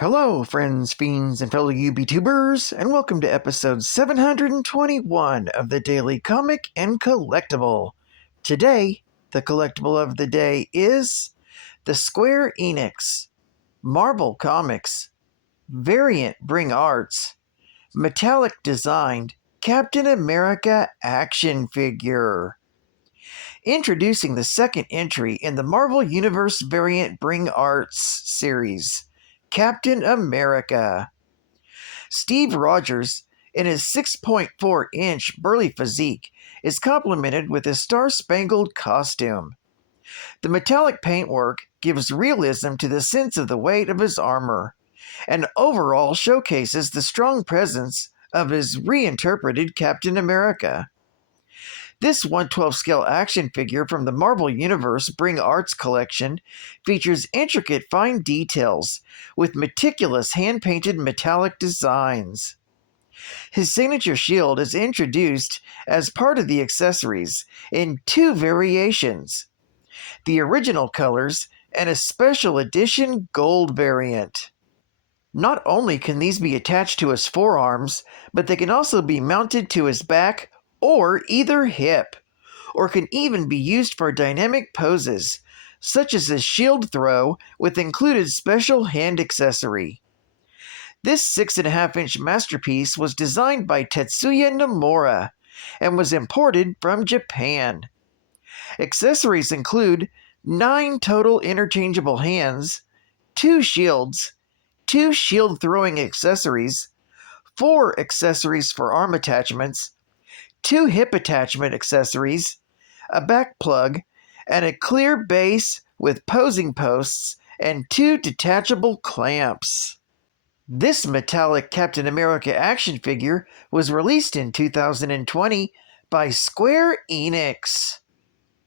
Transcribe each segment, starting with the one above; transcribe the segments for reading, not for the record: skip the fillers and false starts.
Hello, friends, fiends, and fellow UBTubers, and welcome to episode 721 of the Daily Comic and Collectible. Today, the collectible of the day is the Square Enix, Marvel Comics, Variant Bring Arts, Metallic Designed Captain America action figure. Introducing the second entry in the Marvel Universe Variant Bring Arts series, Captain America. Steve Rogers, in his 6.4-inch burly physique, is complemented with his star-spangled costume. The metallic paintwork gives realism to the sense of the weight of his armor, and overall showcases the strong presence of his reinterpreted Captain America. This 1/12 scale action figure from the Marvel Universe Bring Arts collection features intricate fine details with meticulous hand-painted metallic designs. His signature shield is introduced as part of the accessories in two variations: the original colors and a special edition gold variant. Not only can these be attached to his forearms, but they can also be mounted to his back or either hip, or can even be used for dynamic poses, such as his shield throw with included special hand accessory. This 6.5-inch masterpiece was designed by Tetsuya Nomura and was imported from Japan. Accessories include 9 total interchangeable hands, 2 shields, 2 shield throwing accessories, 4 accessories for arm attachments, 2 hip attachment accessories, a back plug, and a clear base with posing posts and 2 detachable clamps. This metallic Captain America action figure was released in 2020 by Square Enix.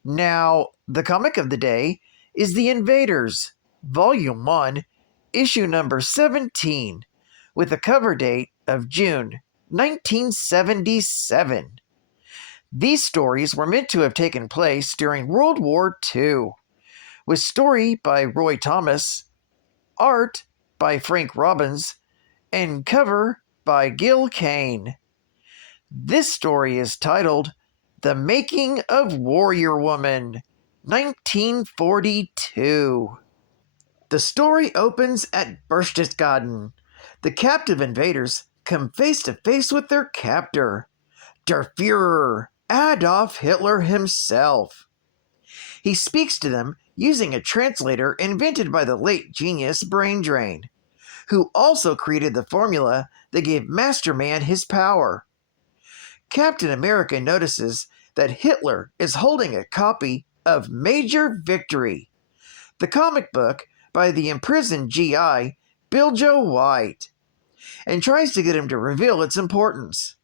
Now, the comic of the day is The Invaders, Volume 1, Issue number 17, with a cover date of June 1977. These stories were meant to have taken place during World War II, with story by Roy Thomas, art by Frank Robbins, and cover by Gil Kane. This story is titled The Making of Warrior Woman, 1942. The story opens at Berchtesgaden. The captive invaders come face to face with their captor, Der Führer, Adolf Hitler himself. He speaks to them using a translator invented by the late genius Brain Drain, who also created the formula that gave Master Man his power. Captain America notices that Hitler is holding a copy of Major Victory, the comic book by the imprisoned GI Biljo White, and tries to get him to reveal its importance.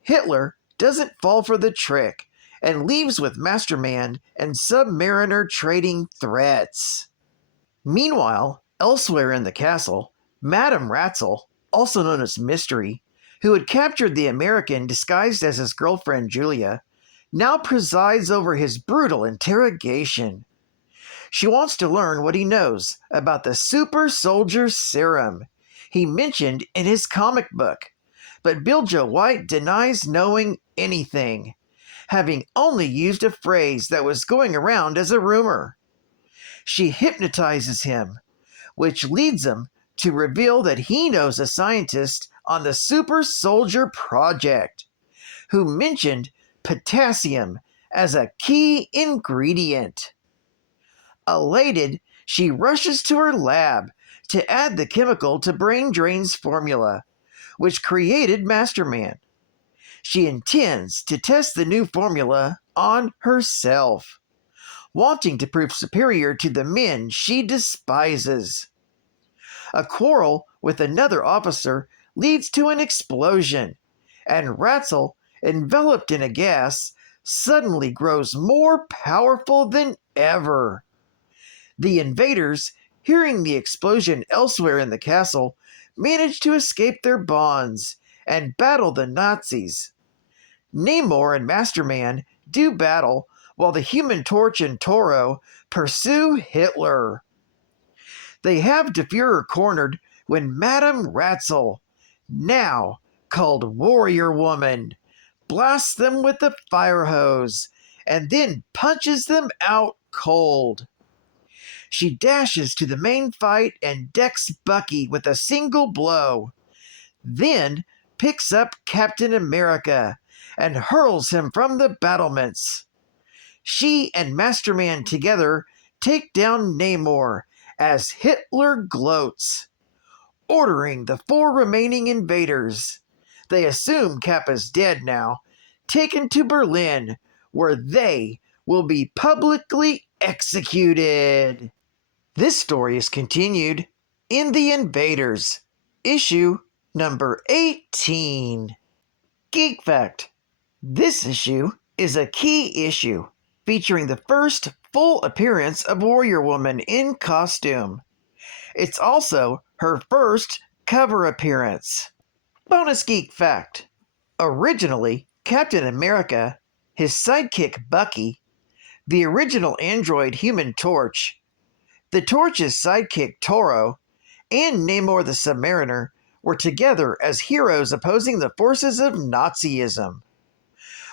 Hitler doesn't fall for the trick and leaves with Master Man and Submariner trading threats. Meanwhile, elsewhere in the castle, Madame Ratzel, also known as Mystery, who had captured the American disguised as his girlfriend Julia, now presides over his brutal interrogation. She wants to learn what he knows about the super soldier serum he mentioned in his comic book, but Biljo White denies knowing anything, having only used a phrase that was going around as a rumor. She hypnotizes him, which leads him to reveal that he knows a scientist on the Super Soldier Project, who mentioned potassium as a key ingredient. Elated, she rushes to her lab to add the chemical to Brain Drain's formula, which created Master Man. She intends to test the new formula on herself, wanting to prove superior to the men she despises. A quarrel with another officer leads to an explosion, and Ratzel, enveloped in a gas, suddenly grows more powerful than ever. The invaders, hearing the explosion elsewhere in the castle, manage to escape their bonds and battle the Nazis. Namor and Master Man do battle, while the Human Torch and Toro pursue Hitler. They have Der Führer cornered when Madame Ratzel, now called Warrior Woman, blasts them with the fire hose and then punches them out cold. She dashes to the main fight and decks Bucky with a single blow, then picks up Captain America and hurls him from the battlements. She and Masterman together take down Namor as Hitler gloats, ordering the 4 remaining invaders. They assume Cap is dead now, taken to Berlin, where they will be publicly executed. This story is continued in The Invaders, issue number 18. Geek Fact: this issue is a key issue, featuring the first full appearance of Warrior Woman in costume. It's also her first cover appearance. Bonus Geek Fact: originally, Captain America, his sidekick Bucky, the original android Human Torch, the Torch's sidekick THRU, and Namor the Submariner were together as heroes opposing the forces of Nazism.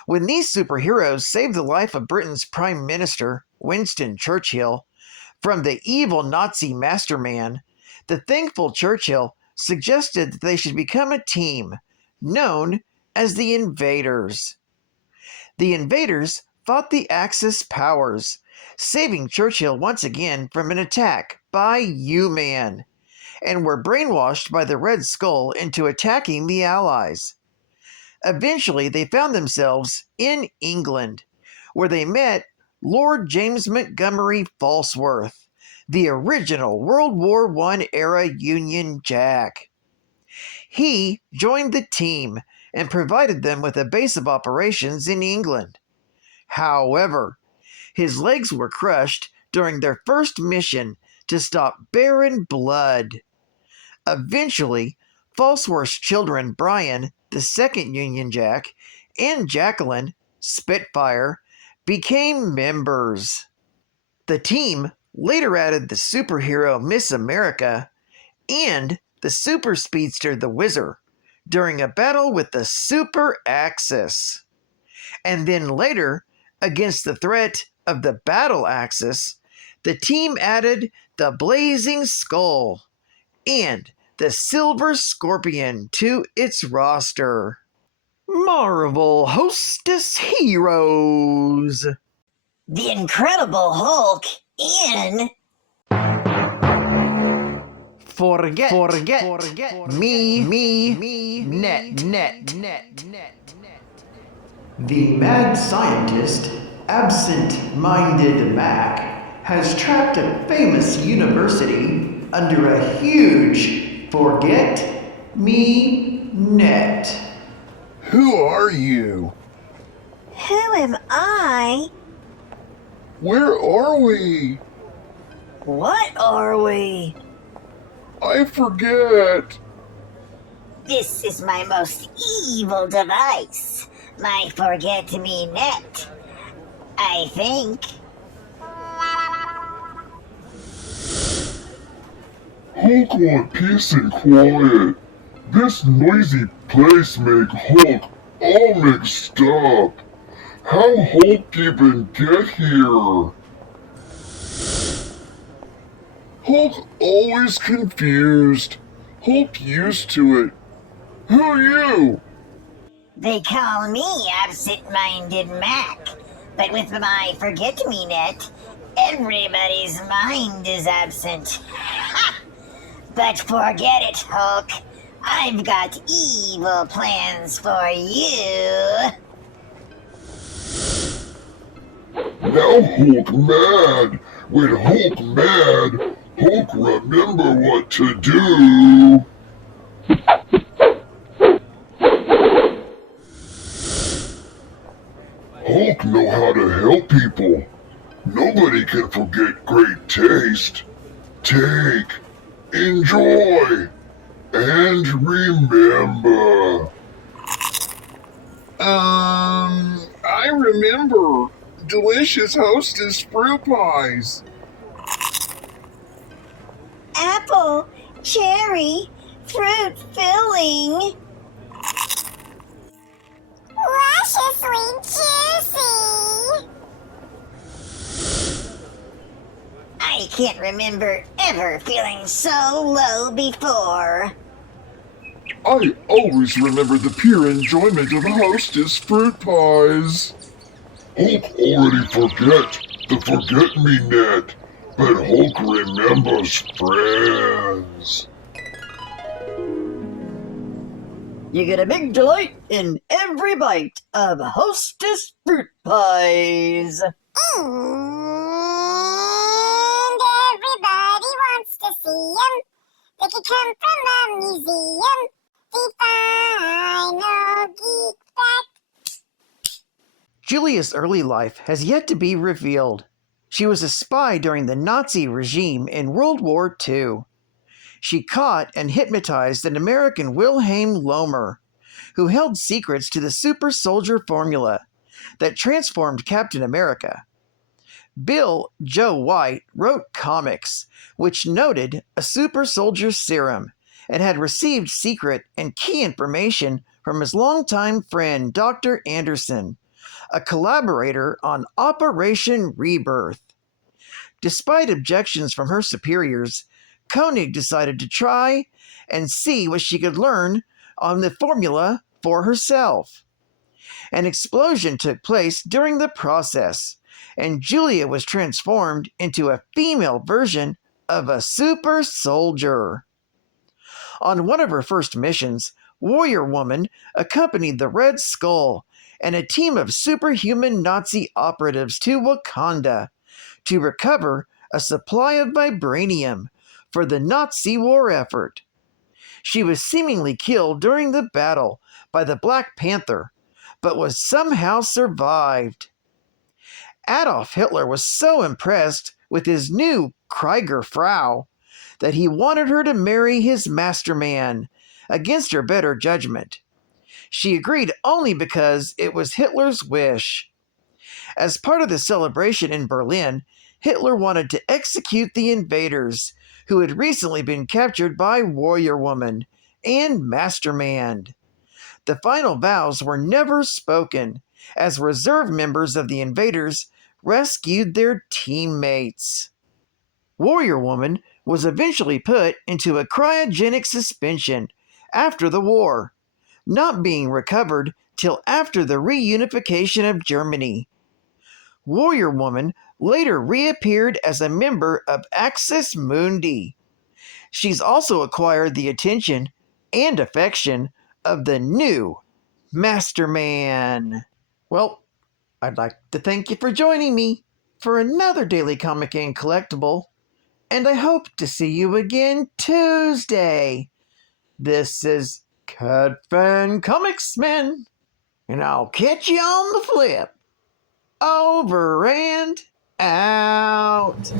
When these superheroes saved the life of Britain's Prime Minister, Winston Churchill, from the evil Nazi Masterman, the thankful Churchill suggested that they should become a team, known as the Invaders. The Invaders fought the Axis powers, saving Churchill once again from an attack by U-Man, and were brainwashed by the Red Skull into attacking the Allies. Eventually, they found themselves in England, where they met Lord James Montgomery Falsworth, the original World War I era Union Jack. He joined the team and provided them with a base of operations in England. However, his legs were crushed during their first mission to stop Baron Blood. Eventually, Falsworth's children Brian, the second Union Jack, and Jacqueline, Spitfire, became members. The team later added the superhero Miss America and the super speedster the Wizard during a battle with the Super Axis. And then later, against the threat of the Battle Axis, the team added the Blazing Skull and the Silver Scorpion to its roster. Marvel Hostess Heroes. The Incredible Hulk in Forget me, net. The mad scientist, absent-minded Mac, has trapped a famous university under a huge forget me net. Who are you? Who am I? Where are we? What are we? I forget. This is my most evil device, my forget-me-net, I think. Hulk want peace and quiet. This noisy place make Hulk all mixed up. How Hulk even get here? Hulk always confused. Hulk used to it. Who are you? They call me absent-minded Mac, but with my forget-me-net, everybody's mind is absent. Ha! But forget it, Hulk. I've got evil plans for you. Now Hulk mad. When Hulk mad, Hulk remember what to do. Hulk know how to help people. Nobody can forget great taste. Take, enjoy, and remember. I remember. Delicious Hostess fruit pies. Apple, cherry, fruit filling. Lusciously juicy. I can't remember ever feeling so low before. I always remember the pure enjoyment of hostess fruit pies. Hulk already forget the forget-me-net, but Hulk remembers friends. You get a big delight in every bite of Hostess fruit pies. And everybody wants to see 'em. They could come from a museum. The final geek fact. Julia's early life has yet to be revealed. She was a spy during the Nazi regime in World War II. She caught and hypnotized an American Wilhelm Lohmer, who held secrets to the super soldier formula that transformed Captain America. Bill Joe White wrote comics, which noted a super soldier serum and had received secret and key information from his longtime friend Dr. Anderson, a collaborator on Operation Rebirth. Despite objections from her superiors, Koenig decided to try and see what she could learn on the formula for herself. An explosion took place during the process, and Julia was transformed into a female version of a super soldier. On one of her first missions, Warrior Woman accompanied the Red Skull and a team of superhuman Nazi operatives to Wakanda to recover a supply of vibranium for the Nazi war effort. She was seemingly killed during the battle by the Black Panther, but was somehow survived. Adolf Hitler was so impressed with his new Krieger Frau that he wanted her to marry his masterman against her better judgment. She agreed only because it was Hitler's wish. As part of the celebration in Berlin, Hitler wanted to execute the invaders, who had recently been captured by Warrior Woman and Masterman. The final vows were never spoken, as reserve members of the invaders rescued their teammates. Warrior Woman was eventually put into a cryogenic suspension after the war, not being recovered till after the reunification of Germany. Warrior Woman later reappeared as a member of Axis Mundi. She's also acquired the attention and affection of the new Masterman. Well, I'd like to thank you for joining me for another Daily Comic and Collectible, and I hope to see you again Tuesday. This is Cat Fan Comics Man, and I'll catch you on the flip. Over and out.